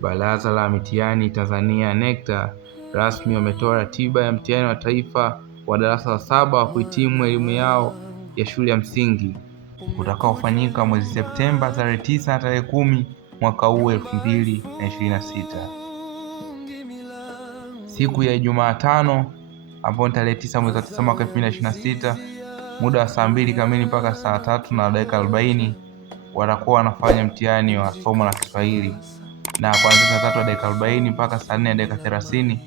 Baraza la Mitihani Tanzania NECTA rasmi wametoa ratiba ya mtihani wa taifa wa darasa la 7 wa kuhitimu elimu yao ya shule ya msingi utakaofanyika mwezi Septemba tarehe 9 na tarehe 10 mwaka huu 2026. Siku ya Jumatano ambapo tarehe 9 mwezi wa 9 mwaka 2026, muda wa saa 2 kamili mpaka saa 3 na dakika 40 watakuwa wanafanya mtihani wa somo la Kiswahili, na kuanzia saa 3 na dakika 40 mpaka saa 4 na dakika 30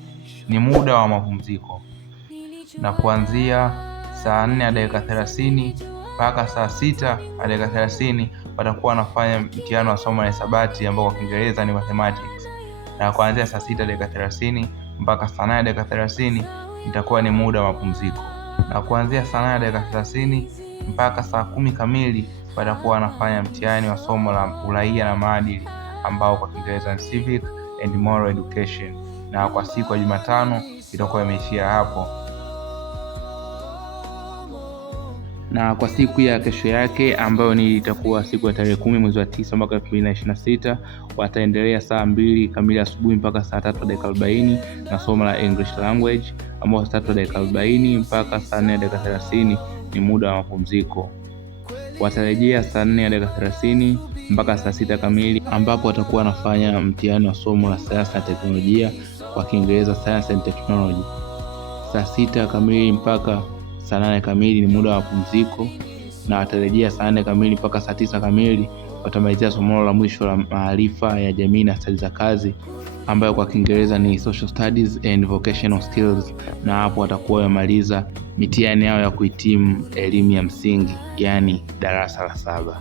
ni muda wa mapumziko, na kuanzia saa 4 na dakika 30 mpaka saa 6 na dakika 30 watakuwa wanafanya mtihani wa somo la hisabati ambao kwa Kiingereza ni mathematics, na kuanzia saa 6 na dakika 30 mpaka saa 8 na dakika 30 itakuwa ni muda wa mapumziko, na kuanzia saa 8 na dakika 30 mpaka saa 10 kamili watakuwa wanafanya mtihani wa somo la uraia na maadili ambao kwa Kiingereza ni civic and moral education, na kwa siku ya Jumatano itakuwa imeishia hapo. Na kwa siku ya kesho yake ambayo ni itakuwa siku ya tarehe 10 mwezi wa 9 mwaka 2026 wataendelea saa 2 kamili asubuhi mpaka saa 3 na dakika 40 na somo la English language, ambao saa 3 na dakika 40 mpaka saa 4 na dakika 30 ni muda wa mapumziko. Watarejea saa 4 na dakika 30 mpaka saa 6 kamili ambapo watakuwa wanafanya mtihani wa somo la sayansi na teknolojia, kwa Kiingereza science and technology. Saa 6 kamili mpaka saa 8 kamili ni muda wa mapumziko, na watarejea saa 4 kamili mpaka saa 9 kamili watamalizia somo la mwisho la maarifa ya jamii na stadi za kazi ambayo kwa Kiingereza ni social studies and vocational skills, na hapo watakuwa wamemaliza mitihani yao ya kuhitimu elimu ya msingi, yani darasa la 7.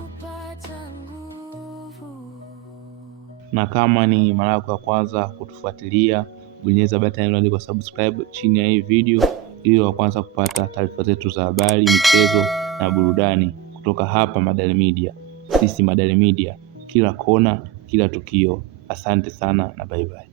Na kama ni mara yako ya kwanza kutufuatilia, bonyeza button iliyoandikwa subscribe chini ya hii video ili wa kwanza kupata taarifa zetu za habari, michezo na burudani kutoka hapa Madale Media. Sisi Madale Media, kila kona, kila tukio. Asante sana na bye bye.